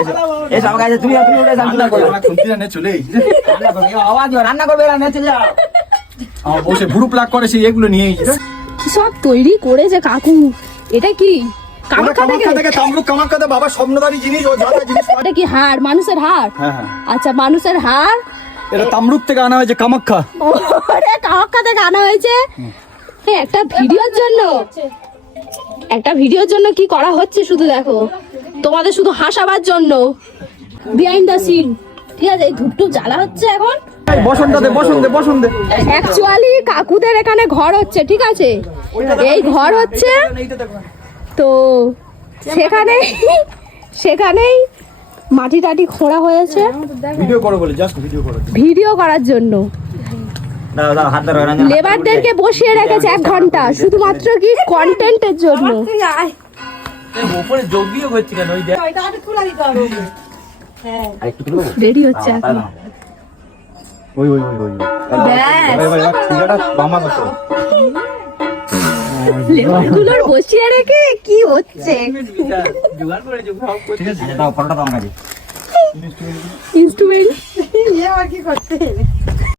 এসো আমার কাছে, তুমি উঠে যাও, রান্না করবে। আওয়াজ রান্না করবে, রান্না চলে যাও। বসে ভুরু প্লাগ করে সে এগুলো নিয়ে সব তৈরি করেছে কাকু। এটা কি কামাখ্যা থেকে? তামরুক কামাখ্যাতে বাবার স্বপ্নদারি জিনিস, ও যা যা জিনিস। এটা কি হাড়, মানুষের হাড়? হ্যাঁ হ্যাঁ, আচ্ছা, মানুষের হাড়। এটা তামরুক থেকে আনা হয়েছে, কামাখ্যা। ওরে, কামাখ্যা থেকে আনা হয়েছে। একটা ভিডিওর জন্য কি করা হচ্ছে শুধু দেখো, তোমাদের শুধু হাসাবার জন্য, বিহাইন্ড দ্য সিন। ঠিক আছে, এই ধূপটুপ জ্বালা হচ্ছে এখন। বসন্তে অ্যাকচুয়ালি কাকুদের এখানে ঘর হচ্ছে, ঠিক আছে, এই ঘর হচ্ছে তো সেখানেই মাটি টাটি খোঁড়া হয়েছে ভিডিও করো বলে, জাস্ট ভিডিও করার জন্য। লেবারদেরকে বসিয়ে রেখেছে 1 ঘন্টা শুধুমাত্র কি কন্টেন্টের জন্য। রেডি হচ্ছে এখন। লেবারগুলোর বসিয়ে রেখে কি হচ্ছে? ইনস্ট্রুমেন্ট